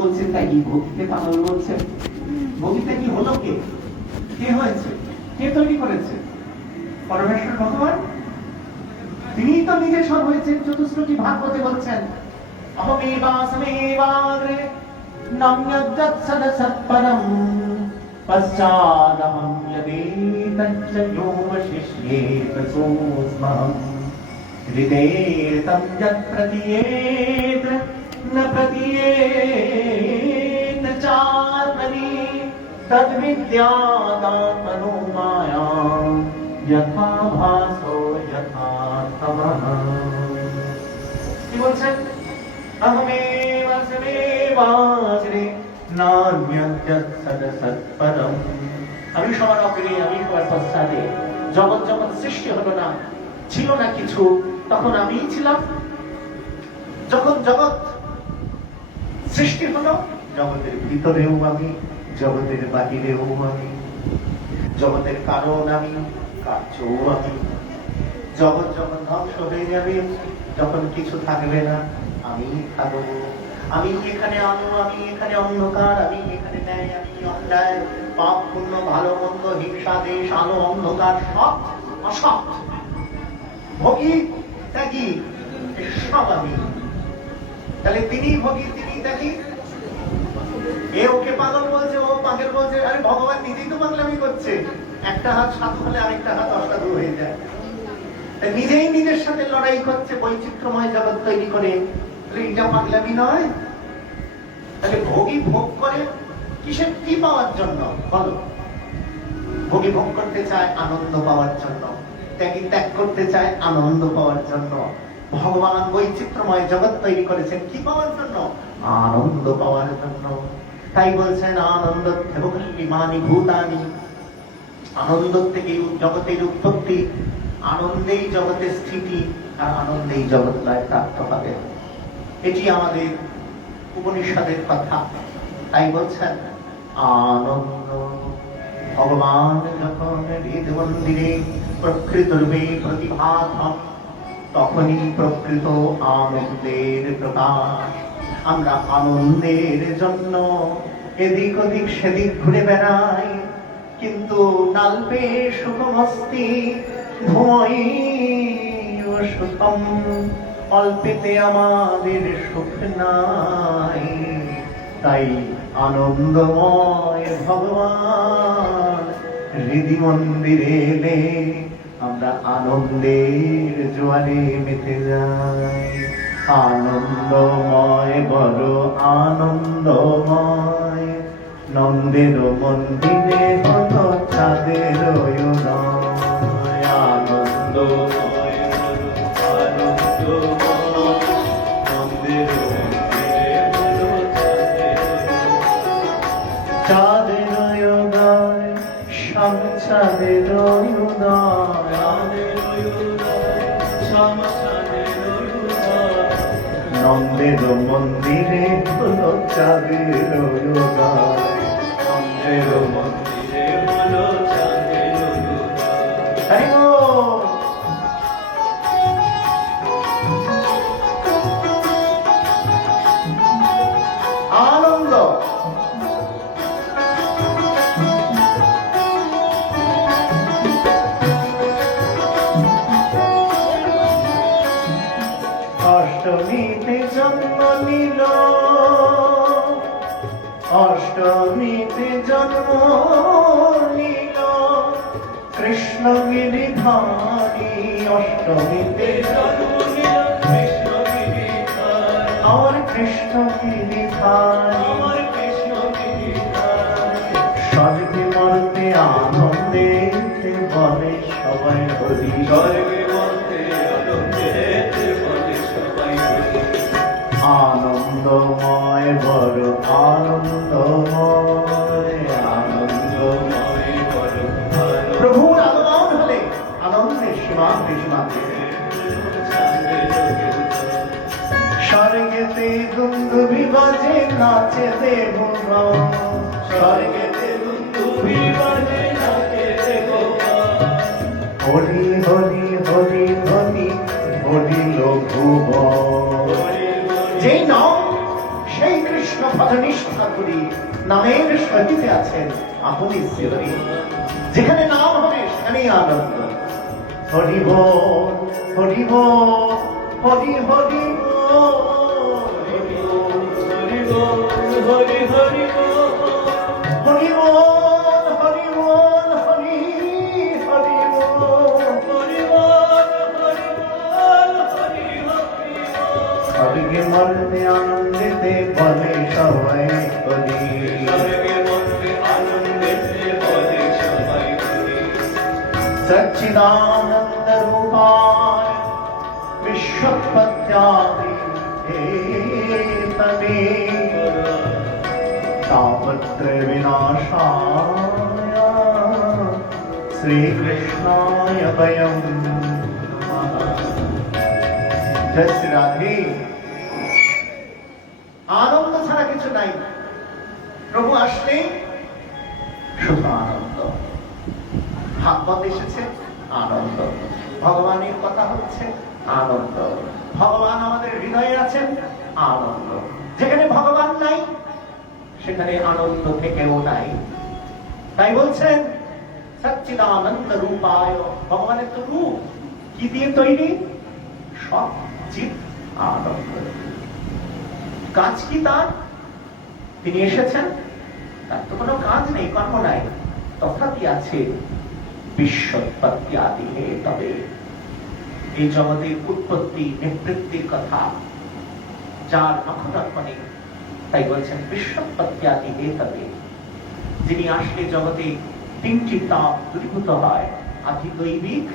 বলছেন তাই কি ভক্তিকে পাগল বলছেন? ভক্তিটা কি হলো? কে হয়েছে? কে তৈরি করেছে? পরমেশ্বর ভগবান। তিনিই তো নিজে সব হয়েছেন। চতুশ্লোকী ভাগবতে বলছেন, অহমেবাসমেবাগ্রে নাম্যজ্জৎসদ সৎপরম পশ্চাদহম যদেতচ্চ যোগশিষ্যেত সোऽস্মহম হৃদয়ের্তম যৎ প্রতীয়েত न प्रतीयेत चात्मनि तद्विद्यादात्मनो मायां यथा भासो यथा तमः। কি বলছেন? অহমেব সমেবাগ্রে নান্যজ্জৎসদ সৎপরম। আমি সবার অগ্রে, আমি সবার পশ্চাতে। জগৎ যখন সৃষ্টি হলো না, ছিল না কিছু, তখন আমিই ছিলাম। যখন জগৎ সৃষ্টি হলো, জগতের ভিতরেও আমি, জগতের বাহিরেও আমি, জগতের কারণ আমি, কার্যও আমি। জগৎ যখন ধ্বংস হয়ে যাবে, যখন কিছু থাকবে না, আমি থাকবো। আমি এখানে আলো, আমি এখানে অন্ধকার, আমি এখানে ন্যায়, আমি অন্যায়, পাপ পুণ্য, ভালো মন্দ, হিংসা দেশ, আলো অন্ধকার, সৎ অসৎ, ভোগী ত্যাগী, সব আমি। তাহলে তিনি ভোগী, তিনি ত্যাগী। এ ওকে পাগল বলছে, ও পাগল বলছে। আরে ভগবান নিজেই তো পাগলামি করছে। একটা হাত সাধু হলে আরেকটা হাত অসাধু হয়ে যায়। নিজেই নিজের সাথে লড়াই করছে, বৈচিত্র্যময় জগৎ তৈরি করে। এটা পাগলামি নয়? তাহলে ভোগী ভোগ করে কিসের, কি পাওয়ার জন্য? বলো। ভোগী ভোগ করতে চায় আনন্দ পাওয়ার জন্য, ত্যাগী ত্যাগ করতে চায় আনন্দ পাওয়ার জন্য। ভগবান বৈচিত্র্যময় জগৎ তৈরি করেছেন কি পাওয়ার জন্য? আনন্দ পাওয়ার জন্য। তাই বলছেন আনন্দ ইমানি ভূতানি। আনন্দ থেকে জগতের উৎপত্তি, আনন্দেই জগতের স্থিতি, আর আনন্দেই জগৎ লয় প্রাপ্ত হবে। এটি আমাদের উপনিষদের কথা। তাই বলছেন আনন্দ। ভগবান যখন হৃদ মন্দিরে প্রকৃত রূপে প্রতিভাত হন, তখনই প্রকৃত আনন্দের প্রকাশ। আমরা আনন্দের জন্য এদিক ওদিক সেদিক ঘুরে বেড়াই, কিন্তু নালবে সুখমস্তি ভুঁই ও সুখম। অল্পেতে আমাদের সুখ নাই। তাই আনন্দময় ভগবান হৃদি মন্দিরে এলে আমরা আনন্দের জোয়ারে মেতে যাই। আনন্দময়, বড় আনন্দময়, নন্দের মন্দিরে কত চাঁদের উদয়। আনন্দময়, আনন্দময়, নন্দের মন্দিরে কত চাঁদের উদয়, চাঁদের উদয়, নন্দের মন্দিরে হলো চাঁদের উদয়। নন্দের মন্দিরে হলো চাঁদের উদয়। আনন্দ। অষ্টমীতে জন্ম নিল, অষ্টমীতে জন্ম নিল কৃষ্ণ গিরিধারী। অষ্টমীতে জন্ম নিল কৃষ্ণ গিরিধারী, আমার কৃষ্ণ গিরিধারী, আমার কৃষ্ণ গিরিধারী। স্বর্গে মর্তে আনন্দে বলে সবাই হরি। স্বর্গে মর্তে আনন্দে আনন্দময়, বড় আনন্দময়, আনন্দময়, বড়। প্রভুর আগমন হলে আনন্দের সীমা সীমা। স্বর্গেতে দুন্দুভি বাজে, নাচে দেবগণ। স্বর্গেতে দুন্দুভি বাজে, নাচে দেবগণ। হরি হরি হরি হরি হরি লঘুবন। যেই নাম সেই কৃষ্ণ ভজনিষ্ঠা করি, নামের সহিতে আছেন আপনি শ্রীহরি। যেখানে নাম হবে সেখানেই আনন্দ। হরি বল, হরি বল, হরি হরি বল, হরি বল, হরি বল, হরি হরি বল, হরি বল, হরি বল, হরি হরি বল, হরি বল, হরি বল, হরি হরি বল। সবিগে মরতে আনন্দেতে বলে সবাই হরি, সবিগে মরতে আনন্দেতে বলে সবাই হরি। সচ্চিদানন্দ রূপায় विश्वोत्पत्त्यादि हेतवे तापत्रय विनाशाय श्रीकृष्णाय वयं नमः। जय श्री राधे। आनंद ছাড়া কিছু নাই। প্রভু আসলে শুধু আনন্দ। ভাগবত এসেছে আনন্দ, ভগবানের কথা হচ্ছে আনন্দ, ভগবান আমাদের হৃদয়ে আছেন আনন্দ। যেখানে ভগবান নাই সেখানে আনন্দ থেকেও নাই। তাই বলছেন সচ্চিদানন্দ রূপায়, ভগবানের তো রূপ কি দিয়ে তৈরি? সচ্চিৎ আনন্দ। কাজ কি তার? তিনি এসেছেন, তার তো কোনো কাজ নেই, কর্ম নাই, তথাপি আছে বিশ্বোৎপত্তি আদি হেতবে। এই জগতের উৎপত্তি নিবৃত্তির কথা যার নখদর্পণে, তাই বলছেন বিশ্বোৎপত্তি আদি হেতবে। যিনি আসলে জগতে তিনটি তাপ দূরীভূত হয়, আদি দৈবিক,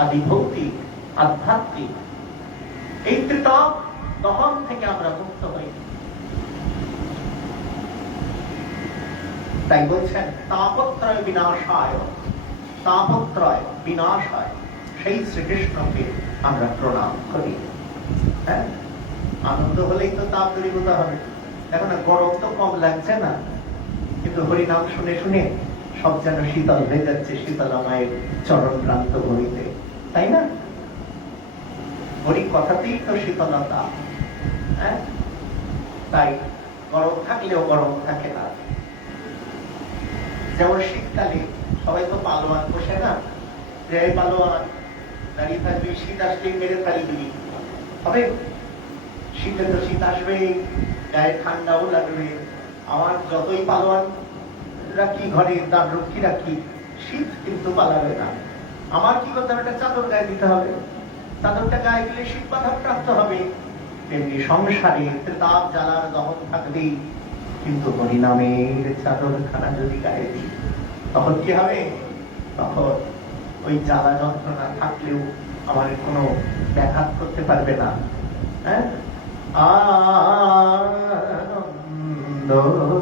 আদি ভৌতিক, আধ্যাত্মিক। এই ত্রিতাপ দহন থেকে আমরা মুক্ত হই। তাই বলছেন তাপত্রয় বিনাশায়, তাপত্রয় বিনাশ হয় সেই শ্রীকৃষ্ণকে আমরা প্রণাম করি। হ্যাঁ, আনন্দ হলেই তো তাপ দূরীভূত হবে। এখন গরম তো কম লাগছে না, কিন্তু হরিনাম শুনে শুনে সব যেন শীতল হয়ে যাচ্ছে শীতলা মায়ের চরণ প্রান্ত ভূমিতে, তাই না? হরি কথাতেই তো শীতলতা। হ্যাঁ, তাই গরম থাকলেও গরম থাকে না। যেমন শীতকালে সবাই তো পালোয়ান বসে না, যে পালোয়ান দাঁড়িয়ে থাকবি, শীত আসলে মেরে তালি দিবি, হবে? শীতে তো শীত আসবে, গায়ে ঠান্ডাও লাগবে। আমার যতই পালোয়ান রাখি ঘরে, তার রক্ষী রাখি, শীত কিন্তু পালাবে না। আমার কি করতে হবে? একটা চাদর গায়ে দিতে হবে। চাদরটা গায়ে দিলে শীত বাধা প্রাপ্ত হবে। তেমনি সংসারে তাপ জ্বালার দহন থাকবেই, কিন্তু হরিনামের চাদরখানা যদি গায়ে দিই তখন কি হবে? তখন ওই জ্বালা যন্ত্রণা থাকলেও আমার কোনো ব্যাঘাত করতে পারবে না। হ্যাঁ, আনন্দধারা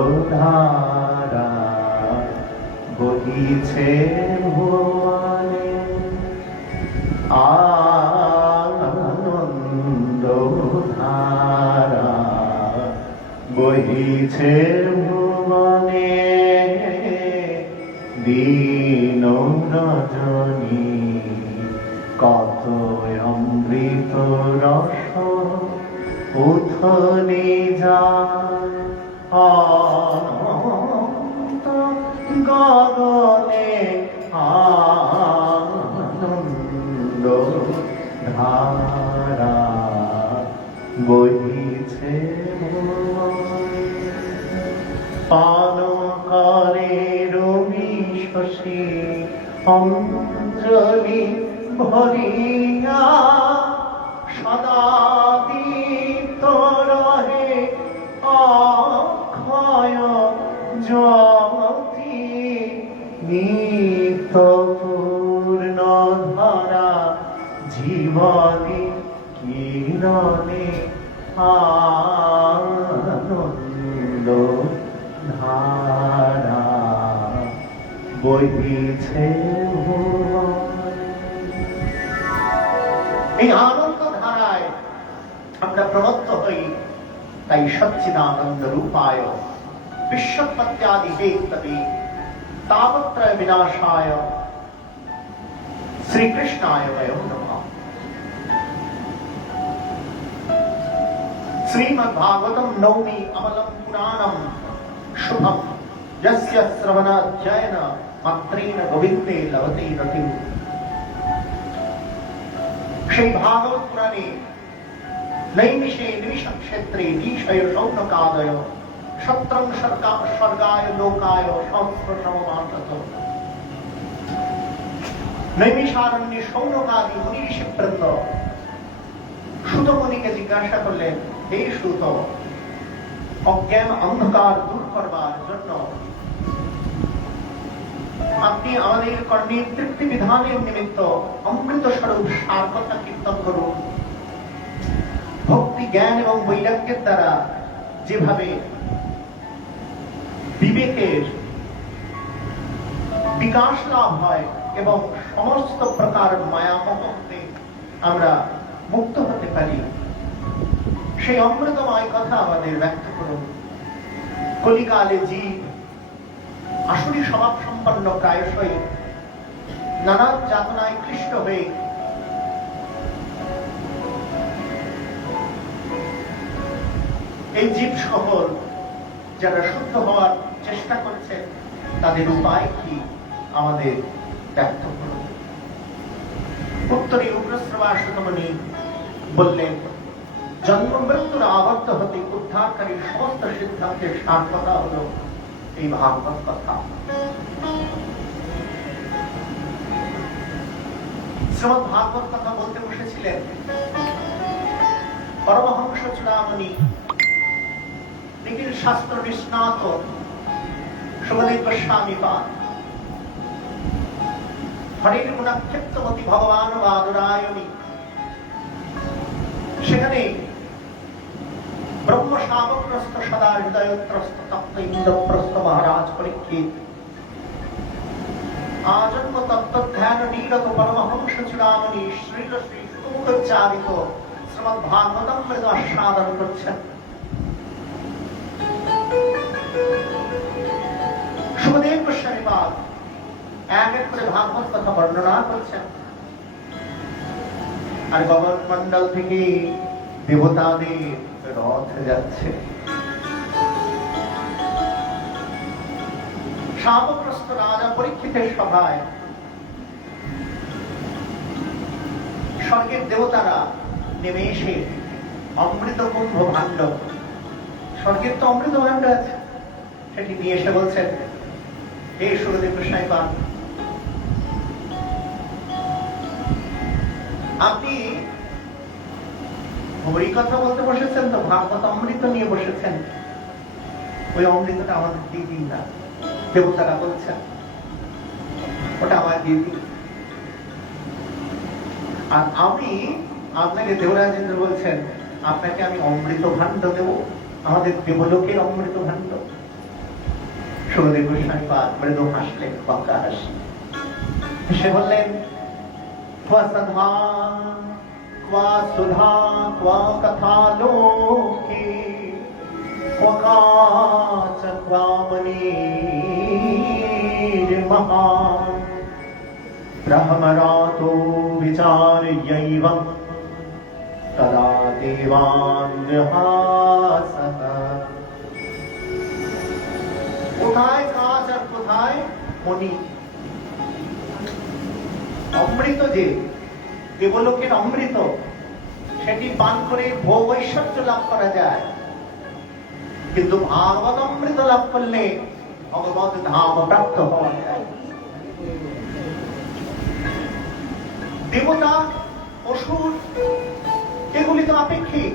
আনন্দধারা বহিছে ভুবনে, আনন্দধারা বহিছে ভুবনে। দীন রজনী কত অমৃত রস উথলে যায় অনন্ত গগনে। আনন্দ ধারা বহিছে ভুবনে। পান করে রবি শশী অঞ্জলি ভরিয়া, সদা দীপ্ত রহে অক্ষয় জ্যোতি। নিত্য পূর্ণ ধরা জীবনে কিরণে। আনন্দ ধারা বহিছে ভুবনে। এই আনন্দ ধারায় আমরা প্রমত্ত হই। তাই সচ্চিদানন্দ রূপায় বিশ্বপত্যাদি হেতবে তাপত্রয় বিনাশায় শ্রীকৃষ্ণায় বয়ং নমঃ। শ্রীমদ্ভাগবতম নৌমি অমলম পুরাণম শুভম যস্য শ্রবণাধ্যায়েন মাত্রেণ গোবিন্দে লভতে রতিম। সেই ভাগবত পুরাণে নৈমিষে নিমিষক্ষেত্রে নিশয় শৌনকাদয় সত্রং স্বর্গায় লোকায় সংস্পর্শমাসত। নৈমিষারণ্যে শৌনকাদি মুনি ঋষিবৃন্দ সুতমুনিকে জিজ্ঞাসা করলেন, হে সুত, অজ্ঞান অন্ধকার দূর করবার জন্য আপনি আমাদের কর্ণের তৃপ্তি বিধানের নিমিত্ত অমৃত স্বরূপ সার কথা কীর্তন করুন। ভক্তি জ্ঞান এবং বৈরাগ্যের দ্বারা যেভাবে বিবেকের বিকাশ লাভ হয় এবং সমস্ত প্রকার মায়ামোহ হতে আমরা মুক্ত হতে পারি, সেই অমৃতময় কথা আমাদের ব্যক্ত করুন। কলিকালে জীব আসুরি স্বভাব সম্পন্ন প্রায়শই নানান যাতনায় ক্লিষ্ট হয়ে এই জীব সকল যারা শুদ্ধ হওয়ার চেষ্টা করছে তাদের উপায় কি আমাদের ব্যক্ত করুন। উত্তরে উগ্রশ্রবা সুতমুনি বললেন, জন্ম মৃত্যুর আবর্ত হতে উদ্ধারকারীর সমস্ত সিদ্ধান্তের সার কথা হল এই ভাগবত কথা। শ্রীমদ্ ভাগবত কথা বলতে বসেছিলেন পরমহংস চূড়ামণি নিখিল শাস্ত্র নিষ্ণাত সুখদেব গোস্বামী পাদ। হরের গুণাক্ষেত্রমতি ভগবান বাদুরায়ণী সেখানে ব্রহ্ম শাবগ্রস্ত সদা হৃদয়ত্রস্ত তপ্ত ইন্দ্রপ্রস্ত মহারাজ পরীক্ষিত আজন্ম তত্ত্ব ধ্যান নীরত পরমহংস চূড়ামণি শ্রীল শ্রী সুমুখোচ্চারিত শ্রীমদ্ ভাগবতামৃত আস্বাদন করছেন। সুখদেব গোস্বামী পাদ এক এক করে ভাগবত কথা বর্ণনা করছেন, আর গগন মন্ডল থেকে দেবতাদের রথ যাচ্ছে। শাবগ্রস্ত রাজা পরীক্ষিতের সভায় স্বর্গের দেবতারা নেমে এসে অমৃত কুম্ভ ভাণ্ড, স্বর্গের তো অমৃত ভাণ্ড আছে, সেটি নিয়ে এসে বলছেন, হে সুখদেব গোস্বামী পাদ, আপনি হরি কথা বলতে বসেছেন তো ভাগবত অমৃত নিয়ে বসেছেন, ওই অমৃতটা আমাদের দিয়ে দিন না। দেবতারা বলছেন, ওটা আমার দিয়ে দিন। আর আমি আপনাকে, দেবরাজেন্দ্র বলছেন, আপনাকে আমি অমৃত ভাণ্ড দেব, আমাদের দেবলোকের অমৃত ভাণ্ড। সুখদেব গোস্বামী পাদ মৃদু হাসলেন, বাঁকা হাসি। সে বললেন, ক্বা সুধা ক্বা কথা লোকে ক্বাচ ক্বা মনির মহান ব্রহ্মরাতো বিচার্যৈবং তদা দেবান গৃহাসঃ। কোথায় কাচ আর কোথায় মণি? অমৃত যে দেবলোকের অমৃত, সেটি পান করে ভোগ ঐশ্বর্য লাভ করা যায়, কিন্তু ভাগবত অমৃত লাভ করলে ভগবত ধাম প্রাপ্ত হওয়া যায়। দেবতা অসুর এগুলি তো আপেক্ষিক,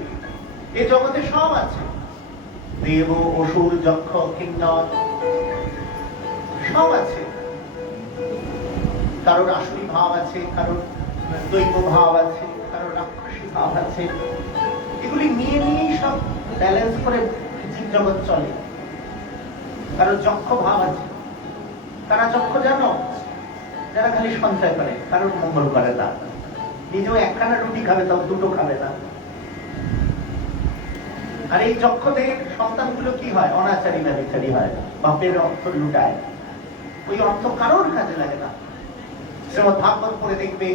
এ জগতে সব আছে, দেব অসুর যক্ষ কিন্নর সব আছে। কারোর আসুরি ভাব আছে, কারোর দৈব ভাব আছে, কারোর রাক্ষসী ভাব আছে, এগুলি নিয়ে নিয়েই সব ব্যালেন্স করে জীব জগৎ চলে। কারোর যক্ষ ভাব আছে, তারা যক্ষ জানো, যারা খালি সঞ্চয় করে, কারোর মঙ্গল করে না, নিজেও একখানা রুটি খাবে, তাও দুটো খাবে না। আর এই যক্ষদের সন্তানগুলো কি হয়? অনাচারী ব্যভিচারী হয়, বাপের অর্থ লুটায়, ওই অর্থ কারোর কাজে লাগে না। শ্রীমদ ভাগবত পড়ে দেখবে,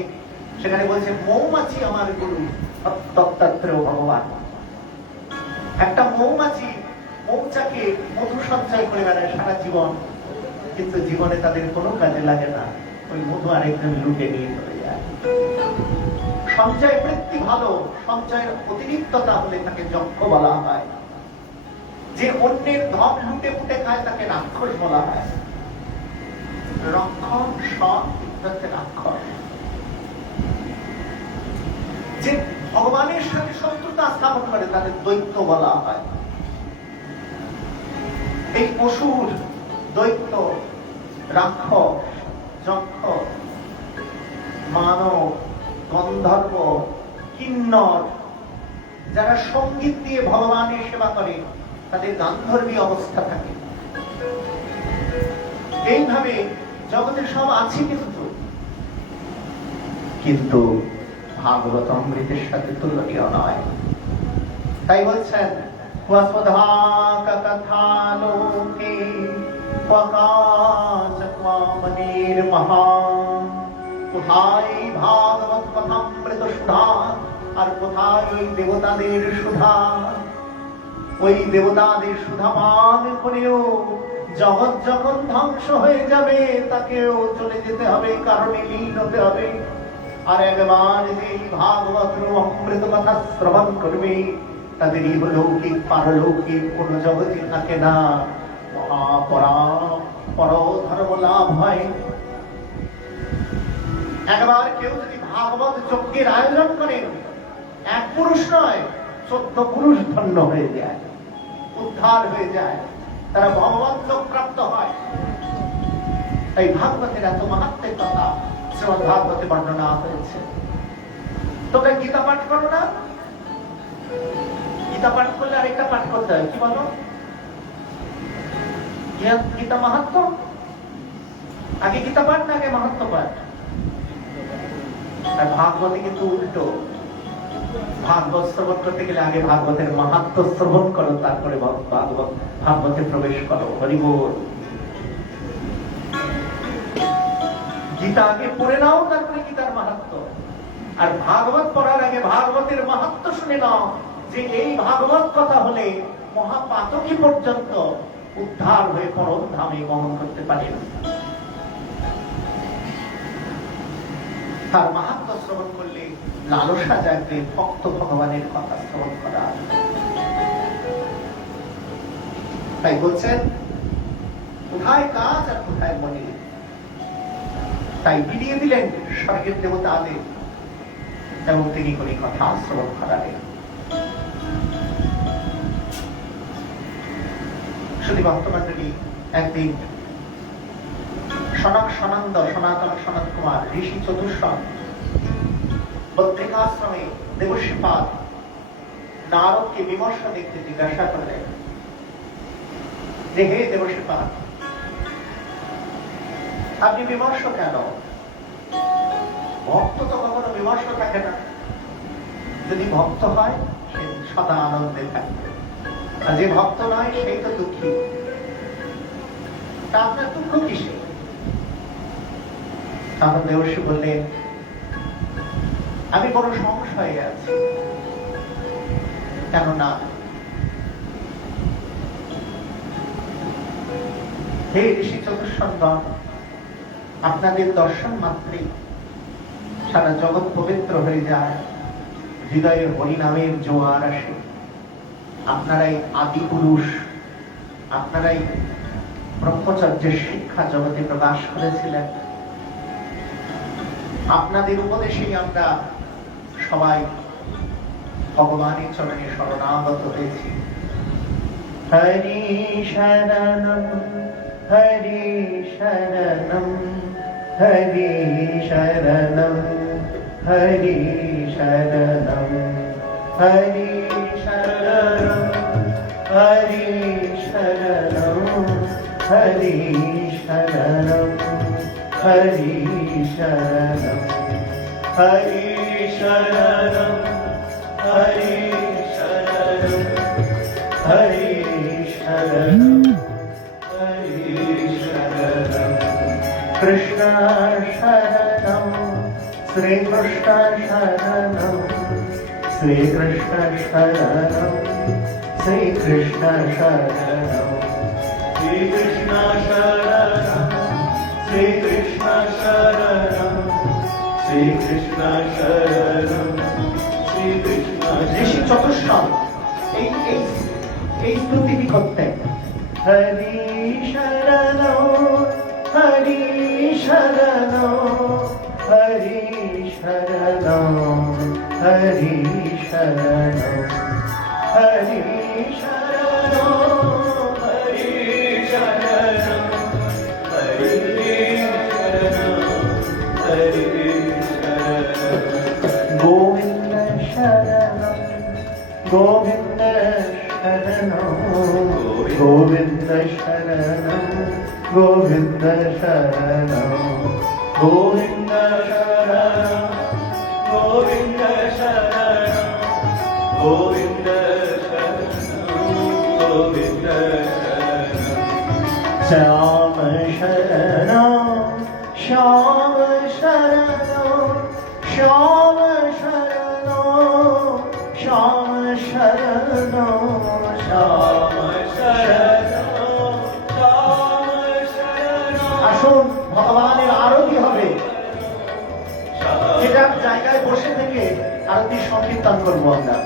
সেখানে বলছে মৌমাছি আমার গুরু, দত্তাত্রেয় ভগবান। একটা মৌমাছি মৌচাকে মধু সঞ্চয় করে বেড়ায় সারা জীবন, কিন্তু জীবনে তাদের কোনো কাজে লাগে না, ওই মধু আরেকজন লুটে নিয়ে চলে যায়। সঞ্চয় বৃত্তি ভালো, সঞ্চয়ের অতিরিক্ততা হলে তাকে যক্ষ বলা হয়। যে অন্যের ধন লুটে পুটে খায় তাকে রাক্ষস বলা হয়। রক্ষণ রাক্ষস। যে ভগবানের সাথে শত্রুতা স্থাপন করে তাদের দৈত্য বলা হয়। এই অসুর, দৈত্য, রাক্ষস, যক্ষ, মানব, গন্ধর্ব, কিন্নর, যারা সঙ্গীত দিয়ে ভগবানের সেবা করে তাদের গান্ধর্বী অবস্থা থাকে। এইভাবে জগতে সব আছে, কিন্তু ভাগবত অমৃতের সাথে তুলনীয় নয়। তাই বলছেন वसुधा कथा लोके কোথায় ভাগবত কথামৃত সুধা, আর কোথায় ওই দেবতাদের সুধা? ওই দেবতাদের সুধা পান করেও জগৎ যখন ধ্বংস হয়ে যাবে, তাকেও চলে যেতে হবে, কারণে লীন হতে হবে। আর একবার যে ভাগবত অমৃত কথা শ্রবণ করবে, তাদের ইহলৌকিক পারলৌকিক কোন জগতে থাকে না, পরধর্ম লাভ হয়। একবার কেউ যদি ভাগবত যজ্ঞের আয়োজন করেন, এক পুরুষ নয় 14 পুরুষ ধন্য হয়ে যায়, উদ্ধার হয়ে যায়, তারা ভগবান লোক প্রাপ্ত হয়। তাই ভাগবতের এত মাহাত্ম্যের কথা শ্রীমদ ভাগবতে বর্ণনা হয়েছে। তোমরা গীতা পাঠ করো না? গীতা পাঠ করলে আরেকটা পাঠ করতে হয়, কি বলো? গীতা মাহাত্ম্য। আগে গীতা পাঠ না আগে মাহাত্ম্য পাঠ? আর ভাগবতে কিন্তু উল্টো, ভাগবত শ্রবণ করতে গেলে আগে ভাগবতের মাহাত্ম্য শ্রবণ করো, তারপরে ভাগবতে প্রবেশ করো। হরি বল। গীতা আগে পড়ে নাও, তারপরে গীতার মাহাত্ম্য। আর ভাগবত পড়ার আগে ভাগবতের মাহাত্ম্য শুনে নাও, যে এই ভাগবত কথা হলে মহাপাতকী পর্যন্ত উদ্ধার হয়ে পরম ধামে গমন করতে পারেন। তার মাহাত্ম্য শ্রবণ করলে লালসা জাগবে ভক্ত ভগবানের কথা শ্রবণ করা। তাই বলছেন কোথায় কাজ আর কোথায় মনে। তাই বিলিয়ে দিলেন স্বর্গের দেবতা আদেব, এবং তিনি কোন কথা শ্রবণ করালেন। শুধু ভক্তমন্ডলী, একদিন সনক সনন্দ, সনাতন সনত কুমার, ঋষি চতুর্শন বদ্রিকাশ্রমে দেবশ্রীপাদ নারদকে বিমর্ষ দেখতে জিজ্ঞাসা করলেন যে, হে দেবশ্রীপাদ, আপনি বিমর্ষ কেন? ভক্ত তো কখনো বিমর্ষ থাকে না। যদি ভক্ত হয় সে সদা আনন্দে থাকবে, আর যে ভক্ত নয় সেই তো দুঃখী। তা আপনার দুঃখ কিসে? তখন দেবর্ষি বললেন, আমি বড় সংশয়ে আছি। কেননা হে ঋষি চতুর্শনগণ, আপনাদের দর্শন মাত্রেই সারা জগৎ পবিত্র হয়ে যায়, হৃদয়ের হরিনামের জোয়ার আসে। আপনারাই আদি পুরুষ, আপনারাই ব্রহ্মচর্যের শিক্ষা জগতে প্রকাশ করেছিলেন। আপনাদের উপদেশেই আমরা সবাই ভগবানের চরণে শরণাগত হয়েছি। Hari শরণম Hari শরণম Hari শরণম Hari শরণম Hari শরণম Hari শরণম Hari শরণম Hari শরণম Hari শরণম Hari শরণম Hari Sharanam, Hari Sharanam, Krishna Sharanam, Sri Krishna Sharanam, Sri Krishna Sharanam, Sri Krishna Sharanam, Sri Krishna Sharanam, Sri Krishna Sharanam, Sri Krishna Sharanam, Sri Krishna ঋষি চতুষ্পদ এই স্তুতি করতেন Hari শরণম Hari শরণম Hari শরণম Hari শরণম Hari শরণম Hari Sharanam, Hari Sharanam, Hari Sharanam. Govinda শরণম Govinda শরণম Govinda শরণম Govinda শরণম Govinda শরণম Govinda Sharanam, Govinda Sharanam, Govinda Sharanam. শ্যাম শরণম শ্যাম শরণম শ্যাম শরণম শ্যাম শরণম শ্যাম Sharanam, Shama Sharanam, আসুন ভগবানের আরতি হবে যেটা জায়গায় বসে থেকে আরতি সংকীর্তন করবো আমরা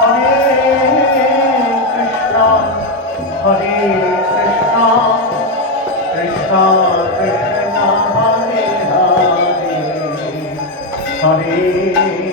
হরে কৃষ্ণ হরে কৃষ্ণ কৃষ্ণ কৃষ্ণ হরে হরে হরে